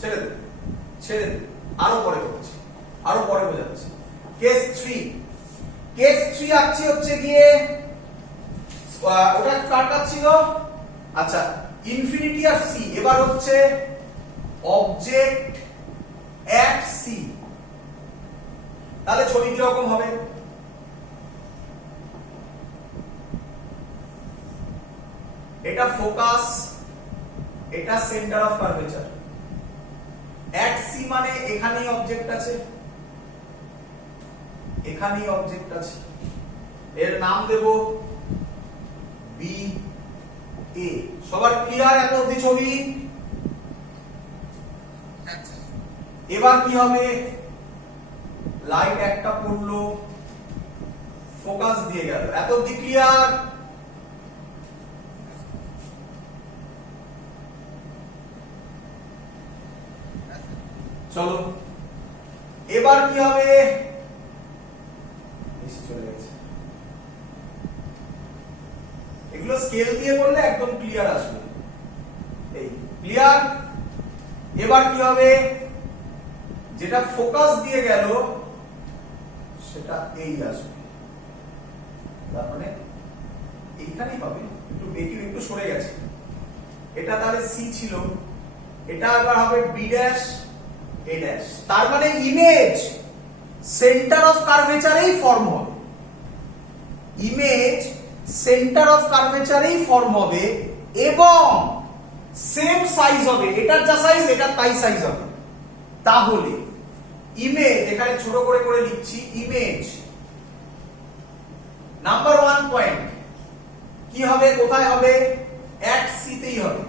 ছেড়ে দে, ছেড়ে দে, আরো পরে করছি, আরো পরে বোঝাচ্ছি। কেস 3, কেস 3 আসছে হচ্ছে গিয়ে ওটা কার ছিল, আচ্ছা ইনফিনিটি আর সি। এবার হচ্ছে অবজেক্ট এট সি। তাহলে ছবি কি রকম হবে? এটা ফোকাস, এটা centre of curvature. At C মানে এখানেই অবজেক্ট আছে, এখানেই অবজেক্ট আছে। এর নাম দেব বি এ। সবার ক্লিয়ার এত অবধি ছবি? এবার কি হবে, লাইট একটা পড়লো, ফোকাস দিয়ে গেল, এত অবধি ক্লিয়ার? চলো এবার কি হবে, চলে গেছে। এগুলো স্কেল দিয়ে করলে একদম ক্লিয়ার আসবে। এই ক্লিয়ার? এবার কি হবে, যেটা ফোকাস দিয়ে গেল সেটা এই আসবে, তার মানে এইখানেই হবে। একটু সরে গেছে। এটা তাহলে সি ছিল, এটা আবার হবে বি ড্যাশ এ ড্যাশ। তার মানে ইমেজ সেন্টার অফ কার্ভেচারেই ফর্ম হবে, ইমেজ সেন্টার অফ কার্ভেচারেই ফর্ম হবে এবং সেম সাইজ হবে, এটার যা সাইজ এটার তাই সাইজ হবে। তাহলে ইমেজ, এখানে ছোট করে করে লিখছি, ইমেজ নাম্বার 1 পয়েন্ট কি হবে, কোথায় হবে, এট সি তেই হবে।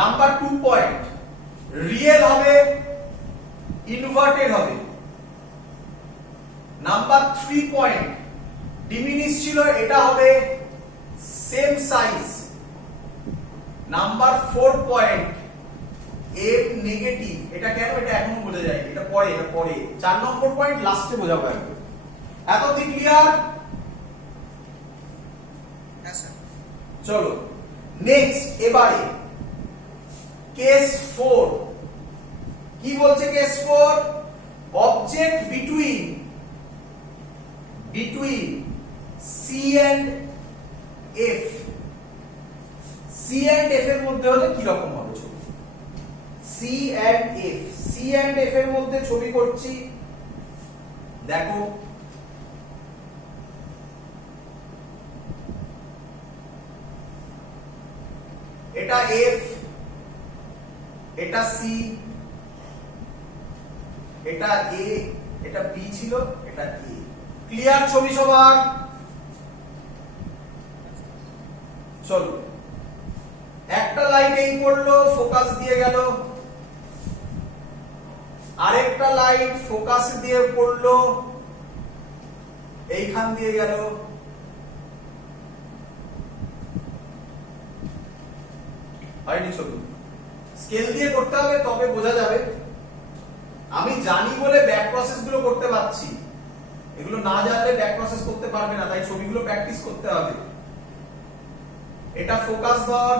নাম্বার 2 পয়েন্ট রিয়েল হবে, ইনভার্টেড হবে। নাম্বার 3 পয়েন্ট ডিমিনিশ ছিল, এটা হবে same size. Number 4 point F negative. এটা কেন, এটা এখনো বোঝা যায়, এটা পরে, এটা পরে। 4 নম্বর পয়েন্ট লাস্টে বোঝাবো একদম। এত কি ক্লিয়ার? চলো নেক্সট, এবারে কেস 4 কি বলছে? Case 4 object between C and F. C and F এর মধ্যে হলে কি রকম হবে ছবি? C and F, C and F এর মধ্যে ছবি করছি, দেখো এটা এফ, এটা সি, এটা এ, এটা বি ছিল, এটা এ। ক্লিয়ার ছবি সবার? চলো একটা লাইট এই পড়লো, ফোকাস দিয়ে গেল, আরেকটা লাইট ফোকাস দিয়ে পড়লো, এইখান দিয়ে গেল। হয়নি ছবি? স্কেল দিয়ে করতে হবে তবে বোঝা যাবে। আমি জানি বলে ব্যাক প্রসেস গুলো করতে পারছি, এগুলো না জানলে ব্যাক প্রসেস করতে পারবে না, তাই ছবিগুলো প্র্যাকটিস করতে হবে। এটা ফোকাস ধর,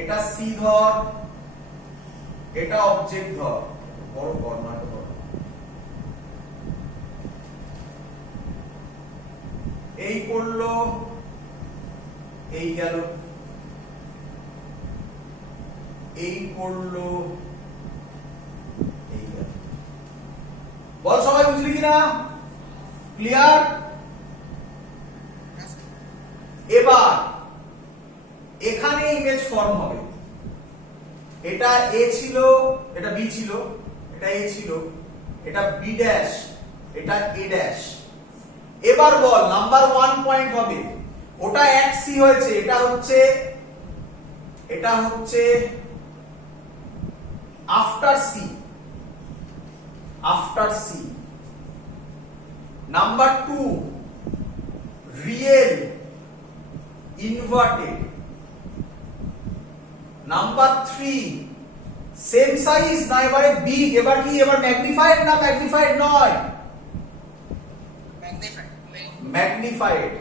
এটা সি ধর, এটা অবজেক্ট ধর, বড় কর না তো বড়। এই পড়লো, এই গেল, এই পড়লো, এই গেল। বল সবাই বুঝলি কিনা? ক্লিয়ার? এবার এখানে ইমেজ ফর্ম হবে। এটা এ ছিল, এটা বি ছিল, এটা এ ছিল, এটা বি ড্যাশ, এটা এ ড্যাশ। এবার বল নাম্বার 1 পয়েন্ট হবে, ওটা এক সি হয়েছে, এটা হচ্ছে after C, after C. Number 2 real, inverted. Number 3 same size না এবারে বিগ, এবার কি, এবার ম্যাগনিফাইড না ম্যাগনিফাইড নয়, ম্যাগনিফাইড।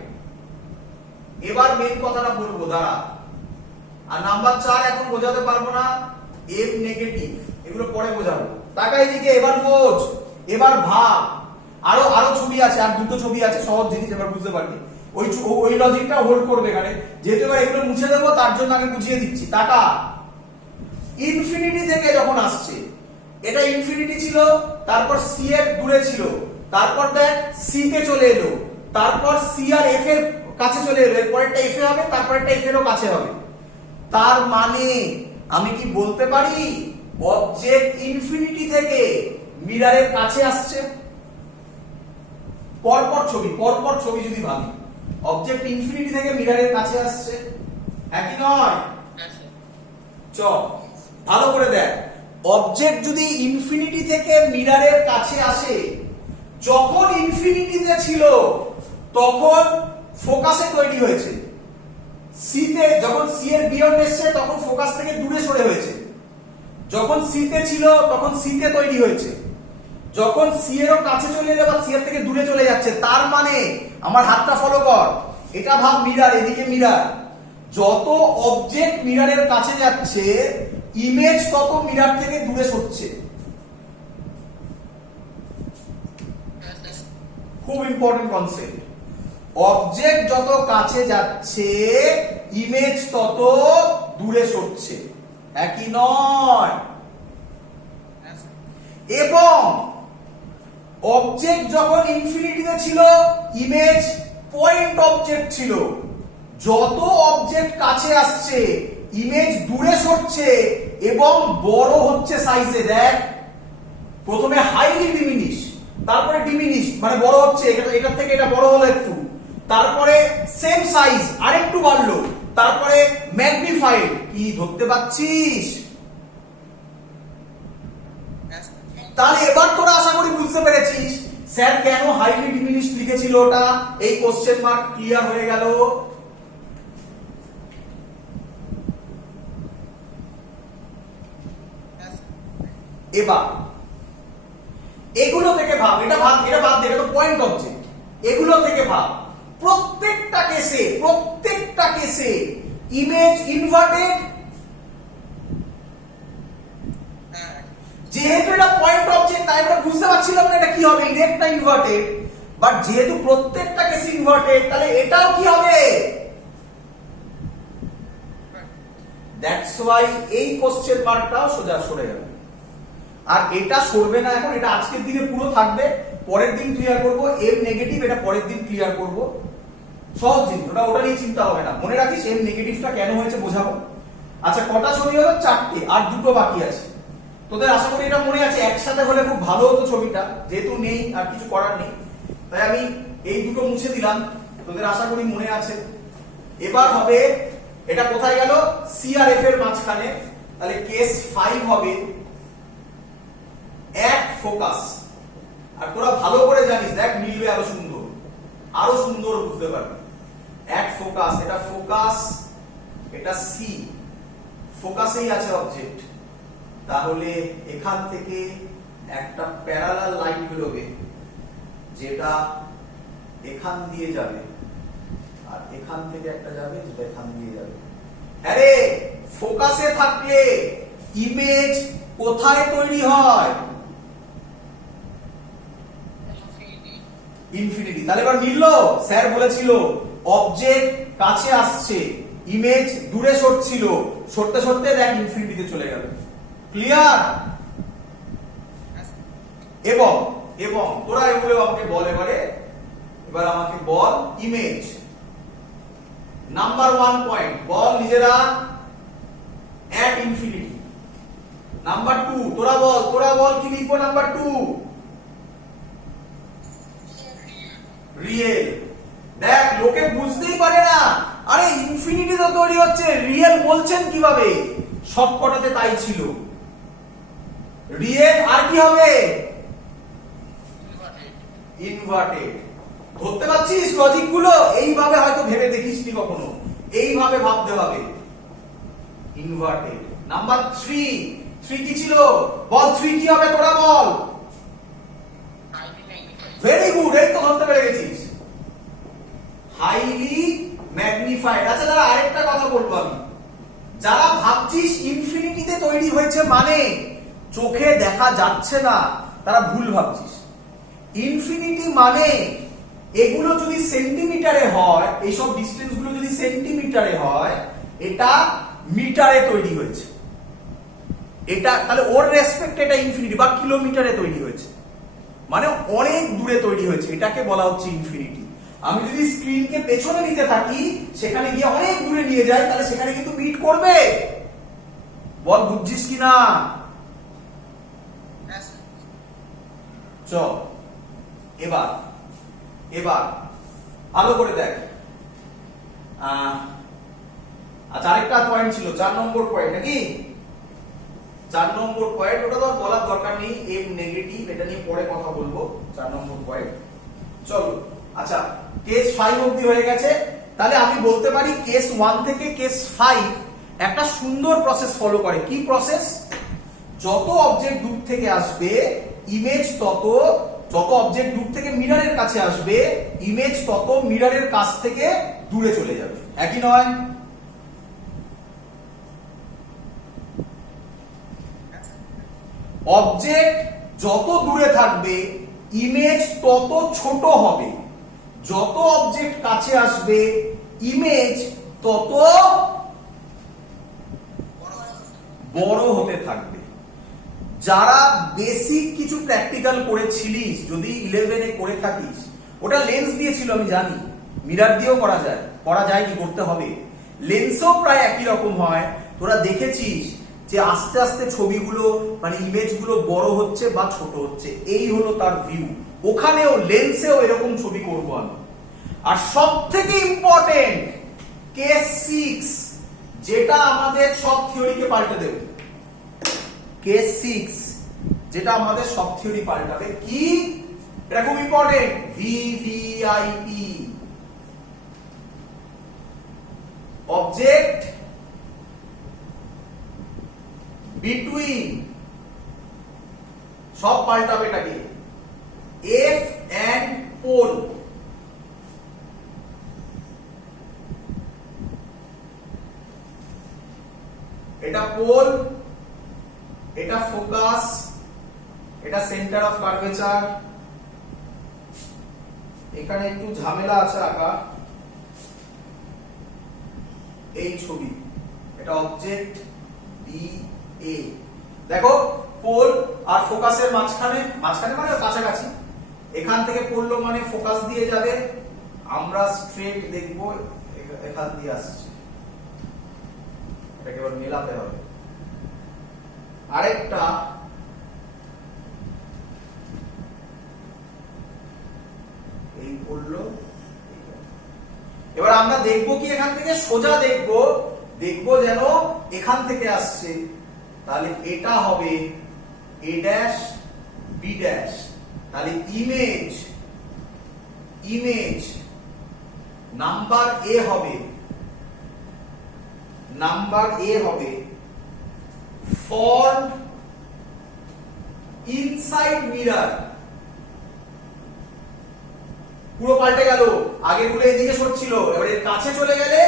এবার মেন কথাটা বলবো, দাঁড়া। আর নাম্বার 4 এখন বোঝাতে পারবো না, এম নেগেটিভ, এগুলো পরে বোঝাবো। টাকা এদিকে, এবার বোঝ, এবার ভাব। আরো আরো ছবি আছে, আর দুটো ছবি আছে, সহজ জিনিস, এবার বুঝতে পারবি। ওই লজিকটা হোল্ড করবে এখানে, যেহেতু এবার এগুলো মুছে দেবো তার জন্য আগে বুঝিয়ে দিচ্ছি। টাকা ইনফিনিটি থেকে যখন আসছে, এটা ইনফিনিটি ছিল, তারপর সি এর দূরে ছিল, তারপর দেখ সি তে চলে এলো, তারপর সি আর এফ এর কাছে চলে এলো, এরপরেরটা এফ এ হবে, তারপরেরটা এফ এরও কাছে হবে। তার মানে আমি কি বলতে পারি অবজেক্ট ইনফিনিটি থেকে মিররের কাছে আসছে? পরপর ছবি যদি ভাবি, অবজেক্ট ইনফিনিটি থেকে মিররের কাছে আসছে, হ্যাঁ কি নয়? চ ভালো করে দেখ, অবজেক্ট যদি ইনফিনিটি থেকে মিররের কাছে আসে, যখন ইনফিনিটিতে ছিল তখন ফোকাসে তৈরি হয়েছে, সি তে যখন সি এর বিয়ন্ড এসছে তখন ফোকাস থেকে দূরে সরে হয়েছে, যখন সি তে ছিল তখন সি তে তৈরি হয়েছে, যখন সি এরও কাছে চলে যাবে বা সি এর থেকে দূরে চলে যাচ্ছে। তার মানে আমার হাতটা ফলো কর, এটা ভাব মিরর, এদিকে মিরর, যত অবজেক্ট মিররের কাছে যাচ্ছে ইমেজ তত মিরর থেকে দূরে সরছে। খুব ইম্পর্টেন্ট কনসেপ্ট, অবজেক্ট যত কাছে যাচ্ছে ইমেজ তত দূরে সরছে, একই নয়? এবং অবজেক্ট যখন ইনফিনিটিতে ছিল ইমেজ পয়েন্ট অবজেক্ট ছিল, যত অবজেক্ট কাছে আসছে ইমেজ দূরে সরছে এবং বড় হচ্ছে সাইজে। দেখ প্রথমে হাইলি ডিমিনিশ, তারপরে ডিমিনিশ মানে বড় হচ্ছে, এটার থেকে এটা বড় হলো একটু, তারপরে সেম সাইজ আরেকটু বাড়লো, তারপরে ম্যাগনিফাইড। কি ধরতে পাচ্ছিস? তাহলে এবার তোরা আশা করি বুঝতে পেরেছিস স্যার কেন হাইলি ডিমিনিশ লিখেছিল ওটা। এই কোশ্চেন মার্ক ক্লিয়ার হয়ে গেল। এবার এগুলো থেকে ভাব, এটা বাদ দে, এটা তো পয়েন্ট অবজেক্ট। এগুলো থেকে ভাব, প্রত্যেকটা কেসে ইমেজ ইনভার্টেড, যেহেতু এটা পয়েন্ট অবজেক্ট তাই আমরা বুঝতে পারছিলাম না এটা কি হবে, ইরেক্ট না ইনভার্টেড, বাট যেহেতু প্রত্যেকটা কেস ইনভার্টেড তাহলে এটাও কি হবে? দ্যাটস ওয়াই এই কোশ্চেন মার্কটাও সোজা সরে গেল। আর এটা সরবে না এখন, এটা আজকের দিনে পুরো থাকবে, পরের দিন ক্লিয়ার করব। এম নেগেটিভ এটা পরের দিন ক্লিয়ার করব, সহজ জিনিস, ওটা নিয়ে চিন্তা হবে না। মনে রাখিস এম নেগেটিভটা কেন হয়েছে বোঝাবো। আচ্ছা কটা ছবি হলো? 4টে, আর দুটো বাকি আছে। তোদের আশা করি এটা মনে আছে, একসাথে হলে খুব ভালো হতো ছবিটা, যেহেতু নেই আর কিছু করার নেই, তাই আমি এই দুটো মুছে দিলাম। তোদের আশা করি মনে আছে। এবার হবে এটা কোথায় গেল? সি আর এফ এর মাঝখানে, তাহলে কেস 5 হবে এক ফোকাস। আর তোরা ভালো করে জানিস, দেখ মিলবে আরো সুন্দর বুঝতে পারবি। এক ফোকাস, এটা ফোকাস, এটা সি, ফোকাসেই আছে অবজেক্ট। তাহলে এখান থেকে একটা প্যারালাল লাইন বেরোবে যেটা এখান দিয়ে যাবে, আর এখান থেকে একটা যাবে যেটা এখান দিয়ে যাবে। আরে ফোকাসে থাকলে ইমেজ কোথায় তৈরি হয়? ইনফিনিটি। তাহলে এবার মিললো, স্যার বলেছিল অবজেক্ট কাছে আসছে ইমেজ দূরে সরছিল, সরতে সরতে দেখ ইনফিনিটিতে চলে গেল। ক্লিয়ার? এবং এবং তোরা এগুলো আমাকে বল, এবার আমাকে বল ইমেজ নাম্বার 1 পয়েন্ট বল নিজেরা এট ইনফিনিটি। নাম্বার 2 তোরা বল কি লিখবো? Number 2 real. দেখ লোকে বুঝতেই পারে না, আরে ইনফিনিটি তো তৈরি হচ্ছে, রিয়েল বলছেন কিভাবে? সবকটাতে তাই ছিল। রিয়েল আর কি হবে? ইনভার্টেড। ধরতে পারছিস লজিক গুলো? এইভাবে হয়তো ভেবে দেখিসনি কখনো, এইভাবে ভাবতে হবে। ইনভার্টেড। নাম্বার 3 কি ছিল? বল 3 কি হবে? তোরা বল। ভেরি গুড, এই তো ধরতে পেরে গেছিস, হাইলি ম্যাগনিফাইড। আচ্ছা দাঁড়া, আরেকটা কথা বলবো আমি, যারা ভাবছিস ইনফিনিটিতে তৈরি হয়েছে মানে চোখে দেখা যাচ্ছে না, তারা ভুল ভাবছিস। ইনফিনিটি মানে এগুলো যদি সেন্টিমিটারে হয়, এইসব ডিসটেন্স গুলো যদি সেন্টিমিটারে হয়, এটা মিটারে তৈরি হয়েছে। এটা তাহলে ওর রেসপেক্ট এটা ইনফিনিটি বা কিলোমিটারে তৈরি হয়েছে, মানে অনেক দূরে তৈরি হয়েছে, এটাকে বলা হচ্ছে ইনফিনিটি। আমি যদি স্ক্রিনকে পেছনে নিতে থাকি, সেখানে গিয়ে অনেক দূরে নিয়ে যাই, তাহলে সেখানে কিন্তু মিট করবে। বল বুঝছিস কিনা? চল এবার এবার ভালো করে দেখ। আচ্ছা, আরেকটা পয়েন্ট ছিল, 4 নম্বর পয়েন্ট নাকি? 4 নম্বর পয়েন্ট, ওটা তো বলার দরকার নেই, এম নেগেটিভ, এটা নিয়ে পরে কথা বলবো। 4 নম্বর পয়েন্ট চলো। আচ্ছা, কেস 5 অবধি হয়ে গেছে। তাহলে আমি বলতে পারি কেস 1 থেকে কেস 5 একটা সুন্দর প্রসেস ফলো করে। কি প্রসেস? যত অবজেক্ট দূর থেকে আসবে ইমেজ তত, যত অবজেক্ট দূর থেকে মিররের কাছে আসবে ইমেজ তত মিররের কাছ থেকে দূরে চলে যাবে। একই নয়? অবজেক্ট যত দূরে থাকবে ইমেজ তত ছোট হবে, যত অবজেক্ট কাছে আসবে ইমেজ তত বড় হতে থাকবে। যারা বেসিক কিছু প্র্যাকটিক্যাল করেছিলিস, যদি 11-এ করে থাকিস, ওটা লেন্স দিয়েছিল আমি জানি, মিরর দিয়েও করা যায়, করা যায় কি করতে হবে, লেন্সও প্রায় একই রকম হয়। তোরা দেখেছিস যে আস্তে আস্তে ছবিগুলো মানে ইমেজগুলো বড় হচ্ছে বা ছোট হচ্ছে, এই হলো তার ভিউ। ওখানেও লেন্সেও এরকম ছবি করব আমি। আর সব থেকে ইম্পর্টেন্ট কেস 6, যেটা আমাদের সব থিওরিকে পাল্টে দেবে। কেস 6 যেটা আমাদের সব থিওরি পাল্টাবে। কি? এটা খুব ইম্পর্টেন্ট, ভিভিআইপি, অবজেক্ট বিটুইন, সব পাল্টাবে এটাকে। এফ এন্ড পোল, এটা পোল, এটা ফোকাস, এটা সেন্টার অফ কার্ভেচার। এখানে একটু ঝামেলা আছে আঁকা, এই ছবি, এটা অবজেক্ট বি এ। দেখো পোল আর ফোকাসের মাঝখানে, মাঝখানে মানে কাছাকাছি, এখান থেকে পড়লো মানে ফোকাস দিয়ে যাবে, আমরা স্ট্রেট দেখবো এখান দিয়ে আসছে, এটাকে এবার মেলাতে হবে। আরেকটা এই পড়লো, এবার আমরা দেখবো কি এখান থেকে সোজা দেখবো, দেখবো যেন এখান থেকে আসছে, তাহলে এটা হবে এ ড্যাশ বি ড্যাশ। তাহলে ইমেজ, ইমেজ নাম্বার এ হবে, নাম্বার এ হবে ফর্ম ইনসাইড মিরর। পুরো পাল্টে গেল, আগে গুলো এইদিকে সরছিল, এবার এর কাছে চলে গেলে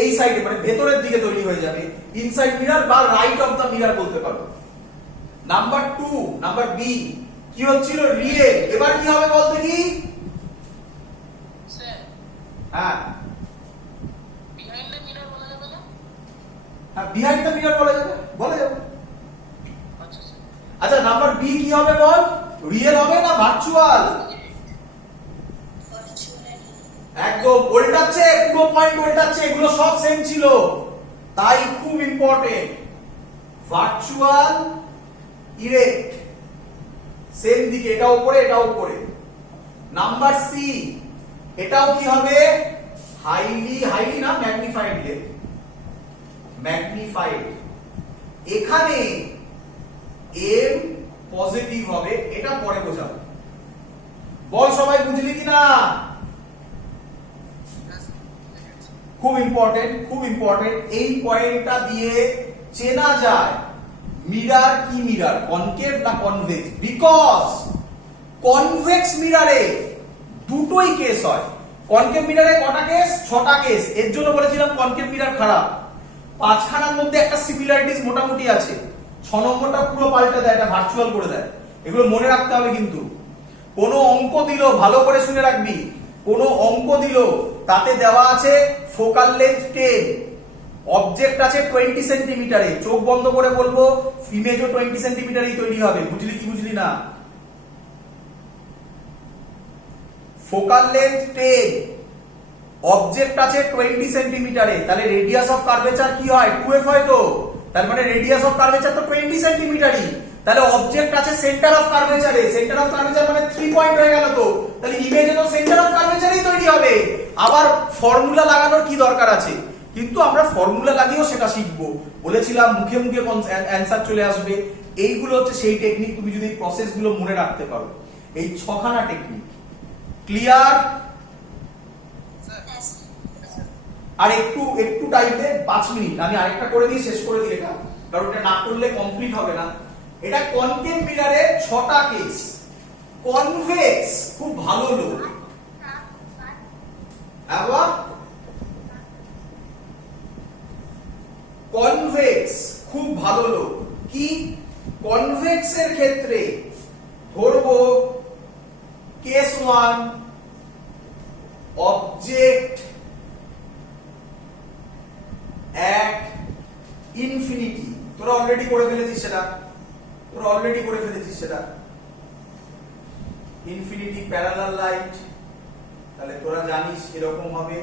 এই সাইডে মানে ভেতরের দিকে তৈরি হয়ে যাবে, ইনসাইড মিরর বা রাইট অফ দা মিরর বলতে পারো। নাম্বার 2, নাম্বার বি কি হচ্ছিল? রিয়েল। এবার কি হবে বলতে কি? হ্যাঁ, বিহাইন্ড দ্য মিরর বলা যাবে না? হ্যাঁ, বিহাইন্ড দ্য মিরর বলা যাবে, বলা যাবে। আচ্ছা, নাম্বার বি কি হবে বল? রিয়েল হবে না ভার্চুয়াল? একদম উল্টাচ্ছে, পুরো পয়েন্ট উল্টাচ্ছে, এগুলো সব সেম ছিল, তাই খুব ইম্পর্টেন্ট। ভার্চুয়াল ইরেক্ট, সেম দিকে, এটা উপরে এটা উপরে। নাম্বার সি, এটাও কি হবে? হাইলি, হাইলি না ম্যাগনিফাইড লেভেল, ম্যাগনিফাইড। এখানে এম পজিটিভ হবে, এটা পরে বোঝাবো। বল সবাই বুঝলি কিনা? খুব ইম্পর্টেন্ট, খুব ইম্পর্টেন্ট। এই পয়েন্টটা দিয়ে চেনা যায় মিরর কি মিরর, কনকেভ না কনভেক্স। বিকজ কনভেক্স মিররে দুটোই কেস হয়। কনকেভ মিররে কটা কেস? 6টা কেস। এর জন্য বলেছিলাম কনকেভ মিরর খারাপ। পাঁচখানার মধ্যে একটা সিমিলারিটিস মোটামুটি আছে, 6 নম্বরটা পুরো পাল্টে দেয়, এটা ভার্চুয়াল করে দেয়। এগুলো মনে রাখতে হবে কিন্তু। কোনো অঙ্ক দিল, ভালো করে শুনে রাখবি, কোনো অঙ্ক দিল তাতে দেওয়া আছে ফোকাল লেন্থ 10, অবজেক্ট আছে 20 সেন্টিমিটারে, চোখ বন্ধ করে বলবো ইমেজও 20 সেন্টিমিটারই তৈরি হবে। বুঝলি কি বুঝলি না? ফোকাল লেন্থ 10, অবজেক্ট আছে 20 সেন্টিমিটারে, তাহলে রেডিয়াস অফ কার্ভেচার কি হয়? 2f হয় তো, তার মানে রেডিয়াস অফ কার্ভেচার তো 20 সেন্টিমিটারই। তাহলে অবজেক্ট আছে সেন্টার অফ কার্ভেচারে, সেন্টার অফ কার্ভেচার মানে 3 পয়েন্ট হয়ে গেল তো, তাহলে ইমেজে তো সেন্টার অফ কার্ভেচারই তৈরি হবে। আবার ফর্মুলা লাগানোর কি দরকার আছে? কিন্তু আমরা ফর্মুলা লাগিয়েও সেটা শিখবো, বলেছিলাম মুখে মুখে অ্যানসার চলে আসবে। এইগুলো হচ্ছে সেই টেকনিক, তুমি যদি প্রসেস গুলো মনে রাখতে পারো। এই 6খানা টেকনিক ক্লিয়ার? আর একটু টাইম দে, 5 মিনিট, আমি আরেকটা করে দিই, শেষ করে দিই এটা, কারণ এটা না করলে কমপ্লিট হবে না। এটা কনকেভ মিররে 6টা কেস। কনভেক্স খুব ভালো লোক, আবার কনভেক্স খুব ভালো লোক। কি কনভেক্স এর ক্ষেত্রে ধরবো কেস 1, অবজেক্ট at infinity, তোরা অলরেডি করে ফেলেছিস সেটা, ইনফিনিটি প্যারালাল লাইট, তাহলে তোরা জানিস এরকম হবে,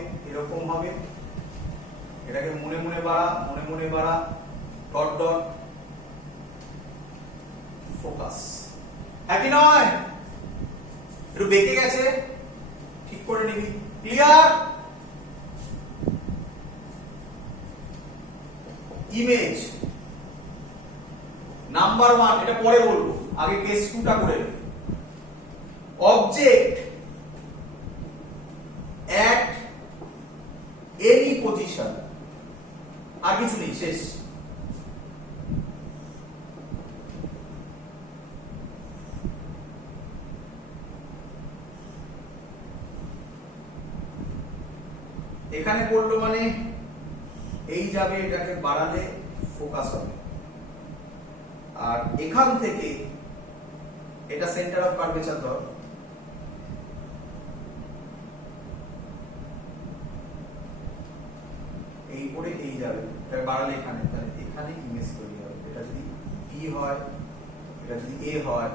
এটাকে মনে মনে বাড়া, ডট ডট ফোকাস। হ্যাঁ কি নয়? একটু বেঁকে গেছে, ঠিক করে নিবি। ক্লিয়ার? ইমেজ নাম্বার 1, এটা পরে বলবো, আগে কেস 2টা করে নে। অবজেক্ট at any position, আর কিছু নেই, শেষ। এখানে পড়লো মানে এই যাবে, এটাকে বাড়ালে ফোকাস হবে, আর এখান থেকে এটা সেন্টার অফ কার্ভেচার ধর, এই পরে এই যাবে, এটা বাড়ালে এখানে, তাহলে এখানে ইমেজ তৈরি হবে। এটা যদি বি হয়, এটা যদি এ হয়,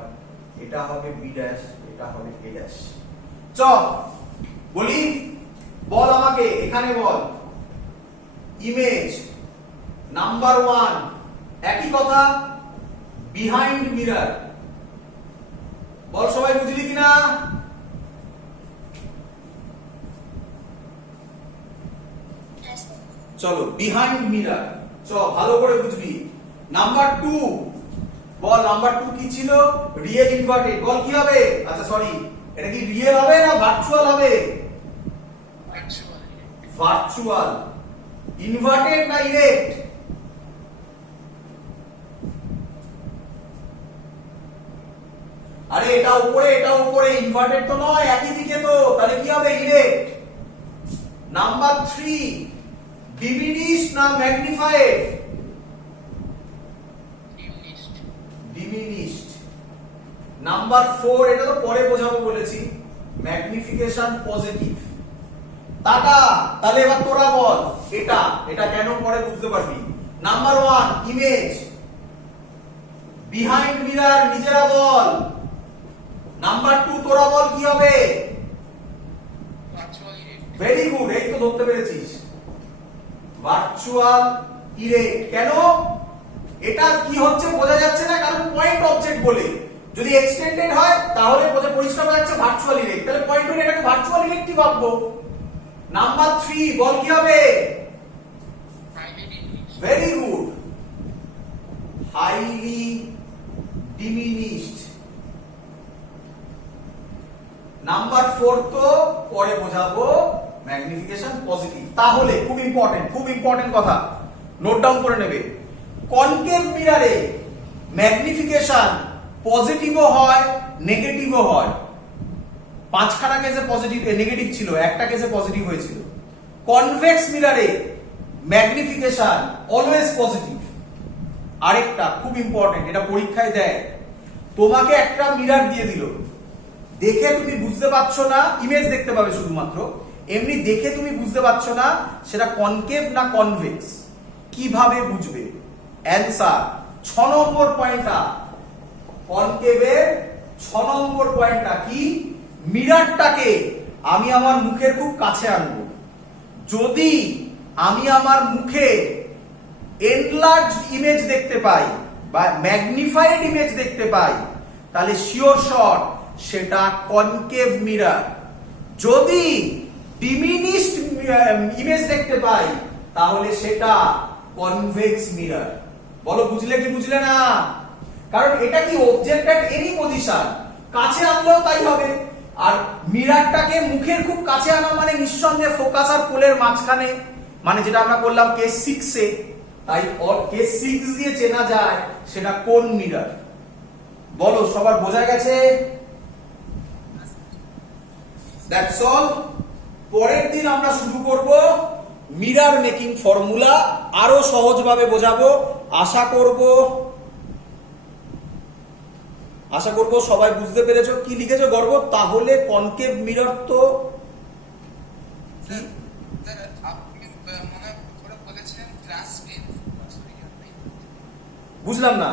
এটা হবে বি ড্যাশ, এটা হবে এ ড্যাশ। চ বলি, বল আমাকে, এখানে বল ইমেজ নাম্বার 1, একই কথা, বিহাইন্ড মিরর। বল সবাই বুঝলি কিনা? চলো বিহাইন্ড মিরর, ভালো করে বুঝবি। নাম্বার 2, বল নাম্বার 2 কি ছিল? Real inverted. বল কি হবে? আচ্ছা সরি, এটা কি রিয়েল হবে না ভার্চুয়াল হবে? ভার্চুয়াল। ইনভার্টেড না ইরেক্ট? আরে এটা উপরে, ইনভার্টেড তো নয়, একই দিকে তো, তাহলে কি হবে? ইরেক্ট। নাম্বার 3, ডিমিনিশড না ম্যাগনিফাইড? ডিমিনিশড। নাম্বার 4, এটা তো পরে বোঝাবো বলেছি, ম্যাগনিফিকেশন পজিটিভ। টাটা। তাহলে এবার তোরা বল এটা কেন পরে বুঝতে পারবি। নাম্বার 1 ইমেজ, বিহাইন্ড মিরর, নিজেরা বল। নাম্বার 2 তোরা বল কি হবে? ভেরি গুড, এই তো ধরতে পেরেছিস, ভার্চুয়াল ইরেক্ট। কেন? এটা কি হচ্ছে বোঝা যাচ্ছে না, কারণ পয়েন্ট অবজেক্ট বলে। যদি এক্সটেন্ডেড হয় তাহলে পরিষ্কার বোঝা যাচ্ছে ভার্চুয়াল ইরেক্ট, তাহলে পয়েন্ট হলে এটাকে ভার্চুয়াল ইরেক্টই ভাববো। নাম্বার 3 বল কি হবে? Very good, highly diminished. Number 4 তো পরে বোঝাবো, ম্যাগনিফিকেশন পজিটিভ। তাহলে খুব ইম্পর্টেন্ট কথা, নোট ডাউন করে নেবে। কনকেভ মিররে ম্যাগনিফিকেশন পজিটিভও হয়, নেগেটিভও হয়। 5খানা কেসে পজিটিভ নেগেটিভ ছিল, একটা কেসে পজিটিভ হয়েছিল। কনভেক্স মিররে ম্যাগনিফিকেশন অলওয়েজ পজিটিভ। আরেকটা খুব ইম্পর্টেন্ট, এটা পরীক্ষায় দেয়, তোমাকে একটা মিরর দিয়ে দিল, দেখে তুমি বুঝতে পারছো না, ইমেজ দেখতে পাবে শুধুমাত্র, এমনি দেখে তুমি বুঝতে পারছো না সেটা কনকেভ না কনভেক্স, কিভাবে বুঝবে? অ্যান্সার 6 নম্বর পয়েন্টটা, কনকেভের 6 নম্বর পয়েন্টটা কি? মিররটাকে আমি আমার মুখের খুব কাছে আনবো। যদি আমি আমার মুখে এনলার্জ ইমেজ দেখতে পাই বা ম্যাগনিফাইড ইমেজ দেখতে পাই, তাহলে শিওর শট সেটা কনকেভ মিরর। যদি ডিমিনিশড ইমেজ দেখতে পাই, তাহলে সেটা কনভেক্স মিরর। বলো বুঝলে কি বুঝলে না? কারণ এটা কি অবজেক্ট এট এনি পজিশন, কাছে আনলেও তাই হবে। আর মিররটাকে মুখের খুব কাছে আনা মানে নিঃসন্দেহে ফোকাস আর পোলের মাঝখানে, মানে যেটা আমরা করলাম কেস 6 এ, তাই কেস 6 দিয়ে চেনা যায় সেটা কোন মিরর। বলো সবার বোঝা গেছে? That's all. পরের দিন আমরা শুরু করব মিরর মেকিং ফর্মুলা, আরো সহজভাবে বোঝাবো। আশা করব সবাই বুঝতে পেরেছো। কি লিখেছো গর্ব? তাহলে কনকেভ মিরর তো বুঝলাম না।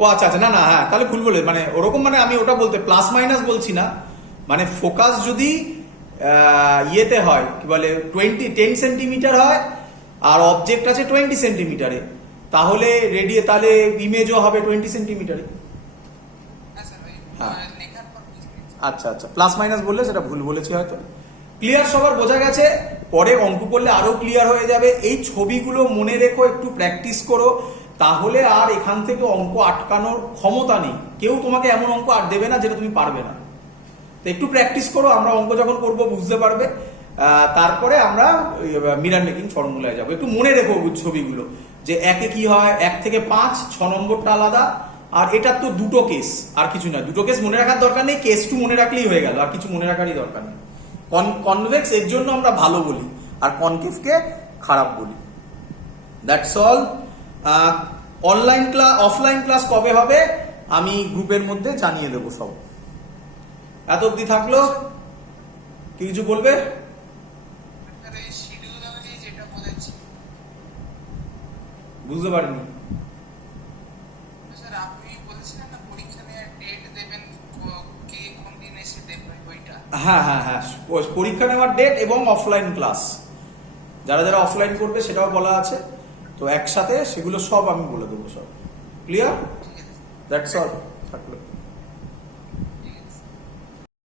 ও আচ্ছা আচ্ছা, না না, হ্যাঁ তাহলে ভুল বলে, মানে ওরকম, মানে আমি ওটা বলতে প্লাস মাইনাস বলছি না, মানে ফোকাস যদি ইয়েতে হয়, কি বলে 10 সেন্টিমিটার হয় আর অবজেক্ট আছে 20 সেন্টিমিটারে, তাহলে তাহলে ইমেজও হবে 20 সেন্টিমিটারে। হ্যাঁ আচ্ছা আচ্ছা, প্লাস মাইনাস বললে সেটা ভুল বলেছি হয়তো। ক্লিয়ার? সবার বোঝা গেছে? পরে অঙ্ক করলে আরো ক্লিয়ার হয়ে যাবে। এই ছবিগুলো মনে রেখো, একটু প্র্যাকটিস করো, তাহলে আর এখান থেকে অঙ্ক আটকানোর ক্ষমতা নেই। কেউ তোমাকে এমন অঙ্ক আর দেবে না যেটা তুমি পারবে না। তো একটু প্র্যাকটিস করো, আমরা অঙ্ক যখন করবো বুঝতে পারবে। তারপরে আমরা মিরর মেকিং ফর্মুলায় যাবো। একটু মনে রেখো ছবিগুলো, যে একে কি হয়, 1 থেকে 5, 6 নম্বরটা আলাদা, আর এটার তো দুটো কেস, আর কিছু না। দুটো কেস মনে রাখার দরকার নেই, কেস 2 মনে রাখলেই হয়ে গেল, আর কিছু মনে রাখারই দরকার নেই। কনভেক্স এর জন্য আমরা ভালো বলি, আর কনকেভকে খারাপ বলি। That's all. অফলাইন ক্লাস কবে হবে আমি গ্রুপের মধ্যে জানিয়ে দেবো সব। এত অব্দি থাকলো, কিছু বলবে? বুঝতে পারিনি। হ্যাঁ হ্যাঁ হ্যাঁ, পরীক্ষা নেওয়ার ডেট এবং অফলাইন ক্লাস, যারা যারা অফলাইন করবে সেটাও বলা আছে। তো একসাথে সেগুলো সব আমি বলে দেবো, সব ক্লিয়ার? দ্যাটস অল থাকলো।